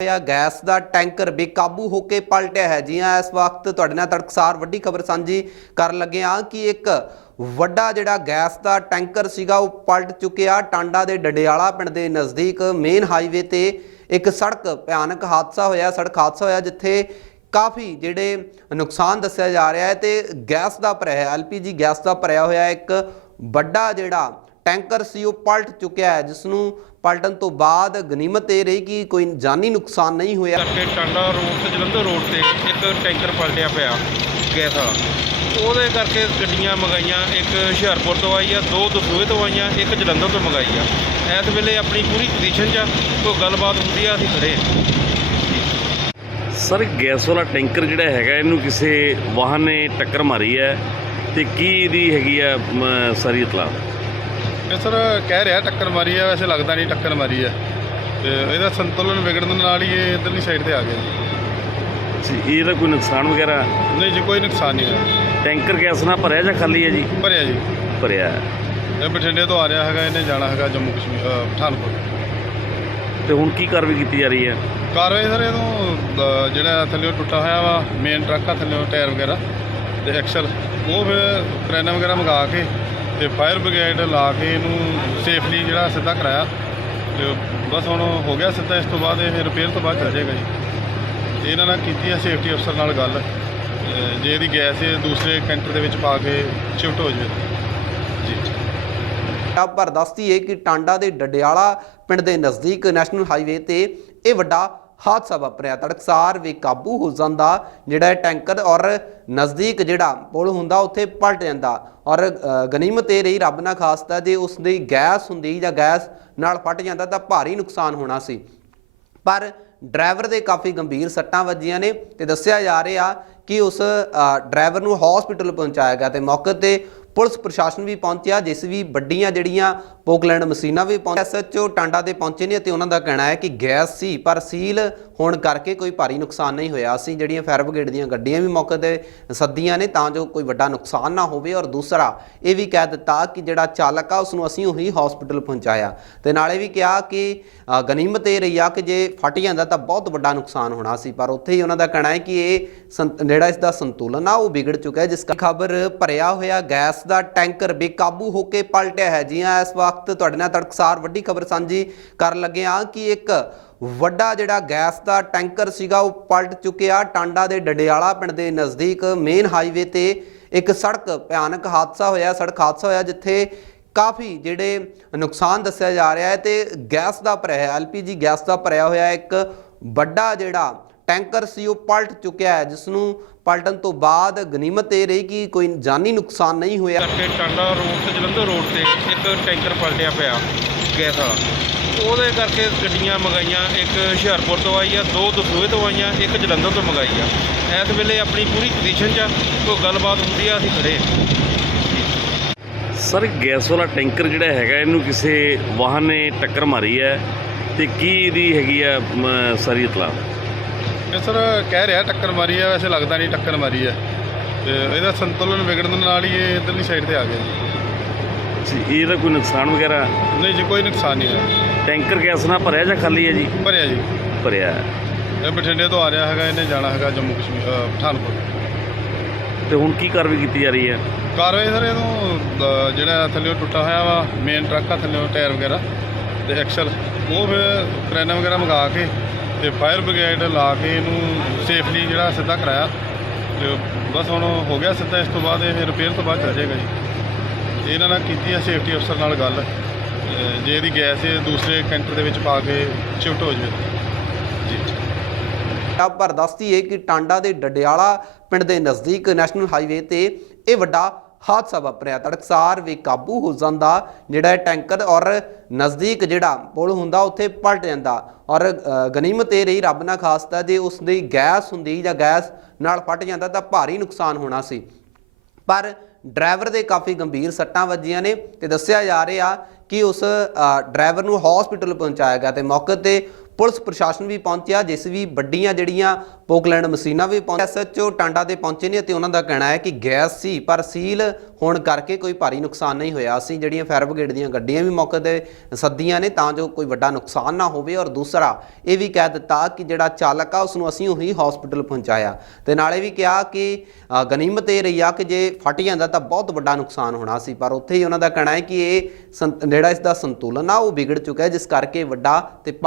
ਹੋਇਆ ਗੈਸ ਦਾ ਟੈਂਕਰ ਬੇਕਾਬੂ ਹੋ ਕੇ ਪਲਟਿਆ ਹੈ। ਜੀ ਹਾਂ, ਇਸ ਵਕਤ ਤੁਹਾਡੇ ਨਾਲ ਤੜਕਸਾਰ ਵੱਡੀ ਖਬਰ ਸਾਂਝੀ ਕਰਨ ਲੱਗੇ ਹਾਂ ਕਿ ਇੱਕ ਵੱਡਾ ਜਿਹੜਾ ਗੈਸ ਦਾ ਟੈਂਕਰ ਸੀਗਾ, ਉਹ ਪਲਟ ਚੁੱਕਿਆ ਟਾਂਡਾ ਦੇ ਡਡਿਆਲਾ ਪਿੰਡ ਦੇ ਨਜ਼ਦੀਕ। ਮੇਨ ਹਾਈਵੇ ਤੇ ਇੱਕ ਸੜਕ, ਭਿਆਨਕ ਹਾਦਸਾ ਹੋਇਆ, ਸੜਕ ਹਾਦਸਾ ਹੋਇਆ, ਜਿੱਥੇ ਕਾਫੀ ਜਿਹੜੇ ਨੁਕਸਾਨ ਦੱਸਿਆ ਜਾ ਰਿਹਾ ਹੈ ਤੇ ਗੈਸ ਦਾ ਭਰਿਆ ਐਲਪੀਜੀ ਗੈਸ ਦਾ ਭਰਿਆ ਹੋਇਆ ਇੱਕ ਵੱਡਾ ਜਿਹੜਾ ਟੈਂਕਰ ਸੀ, ਉਹ ਪਲਟ ਚੁੱਕਿਆ ਹੈ, ਜਿਸ ਨੂੰ ਪਲਟਣ ਤੋਂ ਬਾਅਦ ਗਨੀਮਤ ਇਹ ਰਹੀ ਕਿ ਕੋਈ ਜਾਨੀ ਨੁਕਸਾਨ ਨਹੀਂ ਹੋਇਆ। ਕਰਕੇ ਟਾਂਡਾ ਰੋਡ ਤੇ ਜਲੰਧਰ ਰੋਡ ਤੇ ਇੱਕ ਟੈਂਕਰ ਪਲਟਿਆ ਪਿਆ ਗੈਸ ਵਾਲਾ। ਉਹਦੇ ਕਰਕੇ ਗੱਡੀਆਂ ਮੰਗਾਈਆਂ ਇੱਕ ਹੁਸ਼ਿਆਰਪੁਰ ਤੋਂ ਆਈ ਆ ਦੋ ਦਸੂਹੇ ਤੋਂ ਆਈਆਂ ਇੱਕ ਜਲੰਧਰ ਤੋਂ ਮੰਗਾਈ ਆ। ਇਸ ਵੇਲੇ ਆਪਣੀ ਪੂਰੀ ਪੋਜੀਸ਼ਨ 'ਚ ਆ, ਕੋਈ ਗੱਲਬਾਤ ਹੁੰਦੀ ਆ ਅਸੀਂ ਖੜੇ ਸਰ ਗੈਸ ਵਾਲਾ ਟੈਂਕਰ ਜਿਹੜਾ ਹੈਗਾ ਇਹਨੂੰ ਕਿਸੇ ਵਾਹਨ ਨੇ ਟੱਕਰ ਮਾਰੀ ਹੈ ਤੇ ਕੀ ਇਹਦੀ ਹੈਗੀ ਆ ਮ, ਸਾਰੀ ਇਤਲਾਹ? ਇਹ ਸਰ ਕਹਿ ਰਿਹਾ ਟੱਕਰ ਮਾਰੀ ਹੈ ਵੈਸੇ ਲੱਗਦਾ ਨਹੀਂ ਟੱਕਰ ਮਾਰੀ ਹੈ ਤੇ ਇਹਦਾ ਸੰਤੁਲਨ ਵਿਗੜਨ ਨਾਲ ਹੀ ਇਹ ਇਧਰਲੀ ਸਾਈਡ ਤੇ ਆ ਗਿਆ। ਜੀ। ਜੀ, ਇਹਦਾ ਕੋਈ ਨੁਕਸਾਨ ਵਗੈਰਾ? ਨਹੀਂ ਜੀ ਕੋਈ ਨੁਕਸਾਨ ਨਹੀਂ ਹੋਇਆ। ਟੈਂਕਰ ਗੈਸ ਨਾਲ ਭਰਿਆ ਜਾਂ ਖਾਲੀ ਹੈ ਜੀ? ਭਰਿਆ ਜੀ। ਭਰਿਆ। ਹੈ। ਇਹ ਬਠਿੰਡੇ ਤੋਂ ਆ ਰਿਹਾ ਹੈਗਾ ਇਹਨੇ ਜਾਣਾ ਹੈਗਾ ਜੰਮੂ ਕਸ਼ਮੀਰ ਅ, ਪਠਾਨਕੋਟ। ਤੇ ਹੁਣ ਕੀ ਕਾਰਵਾਈ ਕੀਤੀ ਜਾ ਰਹੀ ਹੈ? ਕਾਰਵਾਈ ਸਰ ਇਹਨੂੰ ਅ, ਜਿਹੜਾ ਥੱਲੇੋਂ ਟੁੱਟਾ ਹੋਇਆ ਵਾ ਮੇਨ ਟਰੱਕ ਆ ਥੱਲੇੋਂ ਟਾਇਰ ਵਗੈਰਾ ਤੇ ਐਕਸਲ ਉਹ ਫਿਰ ਕਰੈਨਾ ਵਗੈਰਾ ਮੰਗਾ ਕੇ ਤੇ ਫਾਇਰ ਬ੍ਰਿਗੇਡ ਲਾ ਕੇ ਇਹਨੂੰ ਸੇਫਲੀ ਜਿਹੜਾ ਸਿੱਧਾ ਕਰਾਇਆ। ਤੇ ਬਸ ਹੁਣ ਹੋ ਗਿਆ ਸਿੱਧਾ, ਇਸ ਤੋਂ ਬਾਅਦ ਇਹ ਰਿਪੇਅਰ ਤੋਂ ਬਾਅਦ ਚੱਲ ਜਾਏਗਾ ਜੀ। ਇਹਨਾਂ ਨਾਲ ਕੀਤੀ ਹੈ ਸੇਫਟੀ ਅਫਸਰ ਨਾਲ ਗੱਲ। ਜੇ ਇਹਦੀ ਗੈਸ ਇਹ ਦੂਸਰੇ ਕੈਂਟਰ ਦੇ ਵਿੱਚ ਪਾ ਕੇ ਸ਼ਿਫਟ ਹੋ ਜਾਵੇ। ਜੀ। ਆਪ ਪਰ ਦੱਸਦੀ ਹੈ ਕਿ ਟਾਂਡਾ ਦੇ ਡਡਿਆਲਾ ਪਿੰਡ ਦੇ ਨਜ਼ਦੀਕ ਨੈਸ਼ਨਲ ਹਾਈਵੇ ਤੇ ਇਹ ਵੱਡਾ ਹਾਦਸਾ ਵਾਪਰਿਆ। ਤੜਕਸਾਰ ਵੀ ਕਾਬੂ ਹੋ ਜਾਂਦਾ, ਜਿਹੜਾ ਟੈਂਕਰ ਔਰ ਨਜ਼ਦੀਕ ਜਿਹੜਾ ਪੁਲ ਹੁੰਦਾ, ਉੱਥੇ ਪਲਟ ਜਾਂਦਾ। ਔਰ ਗਨੀਮਤ ਇਹ ਰਹੀ, ਰੱਬ ਨਾ ਖਾਸਤਾ ਜੇ ਉਸ ਦੀ ਗੈਸ ਹੁੰਦੀ ਜਾਂ ਗੈਸ ਨਾਲ ਫਟ ਜਾਂਦਾ ਤਾਂ ਭਾਰੀ ਨੁਕਸਾਨ ਹੋਣਾ ਸੀ। ਪਰ ਡਰਾਈਵਰ ਦੇ ਕਾਫੀ ਗੰਭੀਰ ਸੱਟਾਂ ਵੱਜੀਆਂ ਨੇ ਤੇ ਦੱਸਿਆ ਜਾ ਰਿਹਾ ਕਿ ਉਸ ਡਰਾਈਵਰ ਨੂੰ ਹਸਪੀਟਲ ਪਹੁੰਚਾਇਆ ਗਿਆ ਤੇ ਮੌਕੇ ਤੇ ਪੁਲਿਸ ਪ੍ਰਸ਼ਾਸਨ ਵੀ ਪਹੁੰਚਿਆ, ਜਿਸ ਵੀ ਵੱਡੀਆਂ ਜਿਹੜੀਆਂ ਪੋਕਲੈਂਡ ਮਸ਼ੀਨਾਂ ਵੀ ਪਹੁੰਚ ਐਸਐਚਓ ਟਾਂਡਾ 'ਤੇ ਪਹੁੰਚੇ ਨੇ ਅਤੇ ਉਹਨਾਂ ਦਾ ਕਹਿਣਾ ਹੈ ਕਿ ਗੈਸ ਸੀ, ਪਰ ਸੀਲ ਹੋਣ ਕਰਕੇ ਕੋਈ ਭਾਰੀ ਨੁਕਸਾਨ ਨਹੀਂ ਹੋਇਆ। ਅਸੀਂ ਜਿਹੜੀਆਂ ਫਾਇਰ ਬ੍ਰਿਗੇਡ ਦੀਆਂ ਗੱਡੀਆਂ ਵੀ ਮੌਕੇ ਤੇ ਸੱਦੀਆਂ ਨੇ, ਤਾਂ ਜੋ ਕੋਈ ਵੱਡਾ ਨੁਕਸਾਨ ਨਾ ਹੋਵੇ। ਔਰ ਦੂਸਰਾ, ਇਹ ਵੀ ਕਹਿ ਦਿੱਤਾ ਕਿ ਜਿਹੜਾ ਚਾਲਕ ਆ ਉਸ ਨੂੰ ਅਸੀਂ ਉਹੀ ਹਸਪੀਟਲ ਪਹੁੰਚਾਇਆ। ਤੇ ਨਾਲੇ ਵੀ ਕਿਹਾ ਕਿ ਗਨੀਮਤ ਇਹ ਰਹੀ ਆ ਕਿ ਜੇ ਫਟ ਜਾਂਦਾ ਤਾਂ ਬਹੁਤ ਵੱਡਾ ਨੁਕਸਾਨ ਹੋਣਾ ਸੀ, ਪਰ ਉੱਥੇ ਹੀ ਉਹਨਾਂ ਦਾ ਕਹਿਣਾ ਹੈ ਕਿ ਇਹ ਸੰਤ- ਜਿਹੜਾ ਇਸ ਦਾ ਸੰਤੁਲਨ ਆ, ਉਹ ਵਿਗੜ ਚੁੱਕਾ ਹੈ, ਜਿਸ ਖਬਰ ਭਰਿਆ ਹੋਇਆ ਗੈਸ ਦਾ ਟੈਂਕਰ ਬੇਕਾਬੂ ਹੋ ਕੇ ਪਲਟਿਆ ਹੈ। ਜੀ ਹਾਂ, ਇਸ ਵਕਤ ਤੁਹਾਡੇ ਨਾਲ ਤੜਕਸਾਰ ਵੱਡੀ ਖਬਰ ਸਾਂਝੀ ਕਰਨ ਲੱਗੇ ਹਾਂ ਕਿ ਇੱਕ ਵੱਡਾ ਜਿਹੜਾ ਗੈਸ ਦਾ ਟੈਂਕਰ ਸੀਗਾ, ਉਹ ਪਲਟ ਚੁੱਕਿਆ। ਟਾਂਡਾ ਦੇ ਡਡਿਆਲਾ ਪਿੰਡ ਦੇ ਨਜ਼ਦੀਕ ਮੇਨ ਹਾਈਵੇ ਤੇ ਇੱਕ ਸੜਕ, ਭਿਆਨਕ ਹਾਦਸਾ ਹੋਇਆ। ਸੜਕ ਹਾਦਸਾ ਹੋਇਆ ਜਿੱਥੇ ਕਾਫੀ ਜਿਹੜੇ ਨੁਕਸਾਨ ਦੱਸਿਆ ਜਾ ਰਿਹਾ ਹੈ ਤੇ ਗੈਸ ਦਾ ਭਰਿਆ, ਐਲਪੀਜੀ ਗੈਸ ਦਾ ਭਰਿਆ ਹੋਇਆ ਇੱਕ ਵੱਡਾ ਜਿਹੜਾ ਟੈਂਕਰ ਸੀ ਉਹ ਪਲਟ ਚੁੱਕਿਆ ਹੈ ਜਿਸ ਨੂੰ ਪਲਟਣ ਤੋਂ ਬਾਅਦ ਗਨੀਮਤ ਇਹ ਰਹੀ ਕਿ ਕੋਈ ਜਾਨੀ ਨੁਕਸਾਨ ਨਹੀਂ ਹੋਇਆ। ਕਰਕੇ ਟਾਂਡਾ ਰੋਡ ਤੇ ਜਲੰਧਰ ਰੋਡ ਤੇ ਇੱਕ ਟੈਂਕਰ ਪਲਟਿਆ ਪਿਆ ਗੈਸ ਵਾਲਾ। ਉਹਦੇ ਕਰਕੇ ਗੱਡੀਆਂ ਮੰਗਾਈਆਂ ਇੱਕ ਹੁਸ਼ਿਆਰਪੁਰ ਤੋਂ ਆਈ ਆ ਦੋ ਦਸੂਹੇ ਤੋਂ ਆਈਆਂ ਇੱਕ ਜਲੰਧਰ ਤੋਂ ਮੰਗਾਈ ਆ। ਇਸ ਵੇਲੇ ਆਪਣੀ ਪੂਰੀ ਪੋਜੀਸ਼ਨ 'ਚ ਕੋਈ ਗੱਲਬਾਤ ਹੁੰਦੀ ਆ ਅਸੀਂ ਖੜੇ ਸਰ ਗੈਸ ਵਾਲਾ ਟੈਂਕਰ ਜਿਹੜਾ ਹੈਗਾ ਇਹਨੂੰ ਕਿਸੇ ਵਾਹਨ ਨੇ ਟੱਕਰ ਮਾਰੀ ਹੈ ਤੇ ਕੀ ਇਹਦੀ ਹੈਗੀ ਆ ਸਾਰੀ ਇਤਲਾਹ? ਇਹ ਸਰ ਕਹਿ ਰਿਹਾ ਟੱਕਰ ਮਾਰੀ ਹੈ ਵੈਸੇ ਲੱਗਦਾ ਨਹੀਂ ਟੱਕਰ ਮਾਰੀ ਹੈ ਤੇ ਇਹਦਾ ਸੰਤੁਲਨ ਵਿਗੜਨ ਨਾਲ ਹੀ ਇਹ ਇਧਰਲੀ ਸਾਈਡ ਤੇ ਆ ਗਿਆ ਜੀ। ਇਹਦਾ ਕੋਈ ਨੁਕਸਾਨ ਵਗੈਰਾ? ਨਹੀਂ ਜੀ ਕੋਈ ਨੁਕਸਾਨ ਨਹੀਂ ਹੋਇਆ। ਟੈਂਕਰ ਗੈਸ ਨਾਲ ਭਰਿਆ ਜਾਂ ਖਾਲੀ ਹੈ ਜੀ? ਭਰਿਆ ਜੀ। ਭਰਿਆ। ਹੈ। ਇਹ ਬਠਿੰਡੇ ਤੋਂ ਆ ਰਿਹਾ ਹੈਗਾ ਇਹਨੇ ਜਾਣਾ ਹੈਗਾ ਜੰਮੂ ਕਸ਼ਮੀਰ ਪਠਾਨਕੋਟ। ਤੇ ਹੁਣ ਕੀ ਕਾਰਵਾਈ ਕੀਤੀ ਜਾ ਰਹੀ ਹੈ? ਕਾਰਵਾਈ ਸਰ ਇਹਨੂੰ ਅ, ਜਿਹੜਾ ਥੱਲੇੋਂ ਟੁੱਟਾ ਹੋਇਆ ਵਾ ਮੇਨ ਟਰੱਕ ਆ ਥੱਲੇੋਂ ਟਾਇਰ ਵਗੈਰਾ ਤੇ ਐਕਸਲ ਉਹ ਫਿਰ ਕਰੈਨਾ ਵਗੈਰਾ ਮੰਗਾ ਕੇ ਤੇ ਫਾਇਰ ਬ੍ਰਿਗੇਡ ਲਾ ਕੇ ਇਹਨੂੰ ਸੇਫਲੀ ਜਿਹੜਾ ਸਿੱਧਾ ਕਰਾਇਆ। ਤੇ ਬਸ ਹੁਣ ਹੋ ਗਿਆ ਸਿੱਧਾ, ਇਸ ਤੋਂ ਬਾਅਦ ਇਹ ਰਿਪੇਅਰ ਤੋਂ ਬਾਅਦ ਚੱਲ ਜਾਏਗਾ ਜੀ। ਤੇ ਇਹਨਾਂ ਨਾਲ ਕੀਤੀ ਹੈ ਸੇਫਟੀ ਅਫਸਰ ਨਾਲ ਗੱਲ। ਜੇ ਇਹਦੀ ਗੈਸ ਇਹ ਦੂਸਰੇ ਕੈਂਟਰ ਦੇ ਵਿੱਚ ਪਾ ਕੇ ਸ਼ਿਫਟ ਹੋ ਜਾਵੇ। ਜੀ। ਆਪ ਪਰ ਦੱਸਦੀ ਹੈ ਕਿ ਟਾਂਡਾ ਦੇ ਡਡਿਆਲਾ ਪਿੰਡ ਦੇ ਨਜ਼ਦੀਕ ਨੈਸ਼ਨਲ ਹਾਈਵੇ ਤੇ ਇਹ ਵੱਡਾ ਹਾਦਸਾ ਵਾਪਰਿਆ। ਤੜਕਸਾਰ ਵੀ ਕਾਬੂ ਹੋ ਜਾਂਦਾ, ਜਿਹੜਾ ਇਹ ਟੈਂਕਰ ਔਰ ਨਜ਼ਦੀਕ ਜਿਹੜਾ ਪੁਲ ਹੁੰਦਾ, ਉੱਥੇ ਪਲਟ ਜਾਂਦਾ। ਔਰ ਗਨੀਮਤ ਇਹ ਰਹੀ, ਰੱਬ ਨਾ ਖਾਸਤਾ, ਜੇ ਉਸ ਦੀ ਗੈਸ ਹੁੰਦੀ ਜਾਂ ਗੈਸ ਨਾਲ ਫਟ ਜਾਂਦਾ, ਤਾਂ ਭਾਰੀ ਨੁਕਸਾਨ ਹੋਣਾ ਸੀ। ਪਰ ਡਰਾਈਵਰ ਦੇ ਕਾਫੀ ਗੰਭੀਰ ਸੱਟਾਂ ਵੱਜੀਆਂ ਨੇ ਤੇ ਦੱਸਿਆ ਜਾ ਰਿਹਾ ਕਿ ਉਸ ਡਰਾਈਵਰ ਨੂੰ ਹਸਪੀਟਲ ਪਹੁੰਚਾਇਆ ਗਿਆ ਤੇ ਮੌਕੇ ਤੇ ਪੁਲਿਸ ਪ੍ਰਸ਼ਾਸਨ ਵੀ ਪਹੁੰਚਿਆ, ਜਿਸ ਵੀ ਵੱਡੀਆਂ ਜਿਹੜੀਆਂ ਪੋਕਲੈਂਡ ਮਸ਼ੀਨਾਂ ਵੀ ਪਹੁੰਚ ਐਸਐਚਓ ਟਾਂਡਾ ਦੇ ਪਹੁੰਚੇ ਨੇ ਅਤੇ ਉਹਨਾਂ ਦਾ ਕਹਿਣਾ ਹੈ ਕਿ ਗੈਸ ਸੀ, ਪਰ ਸੀਲ ਹੋਣ ਕਰਕੇ ਕੋਈ ਭਾਰੀ ਨੁਕਸਾਨ ਨਹੀਂ ਹੋਇਆ। ਅਸੀਂ ਜਿਹੜੀਆਂ ਫਾਇਰ ਬ੍ਰਿਗੇਡ ਦੀਆਂ ਗੱਡੀਆਂ ਵੀ ਮੌਕੇ ਤੇ ਸੱਦੀਆਂ ਨੇ, ਤਾਂ ਜੋ ਕੋਈ ਵੱਡਾ ਨੁਕਸਾਨ ਨਾ ਹੋਵੇ। ਔਰ ਦੂਸਰਾ, ਇਹ ਵੀ ਕਹਿ ਦਿੱਤਾ ਕਿ ਜਿਹੜਾ ਚਾਲਕ ਆ ਉਸ ਨੂੰ ਅਸੀਂ ਉਹੀ ਹਸਪੀਟਲ ਪਹੁੰਚਾਇਆ। ਤੇ ਨਾਲੇ ਵੀ ਕਿਹਾ ਕਿ ਗਨੀਮਤ ਇਹ ਰਹੀ ਆ ਕਿ ਜੇ ਫਟ ਜਾਂਦਾ ਤਾਂ ਬਹੁਤ ਵੱਡਾ ਨੁਕਸਾਨ ਹੋਣਾ ਸੀ। ਪਰ ਉੱਥੇ ਹੀ ਉਹਨਾਂ ਦਾ ਕਹਿਣਾ ਹੈ ਕਿ ਇਹ ਸੰਤ- ਜਿਹੜਾ ਇਸ ਦਾ ਸੰਤੁਲਨ ਆ, ਉਹ ਵਿਗੜ ਚੁੱਕਾ ਹੈ, ਜਿਸ ਕਰਕੇ ਵੱਡਾ ਤੇ ਭਾਰੀ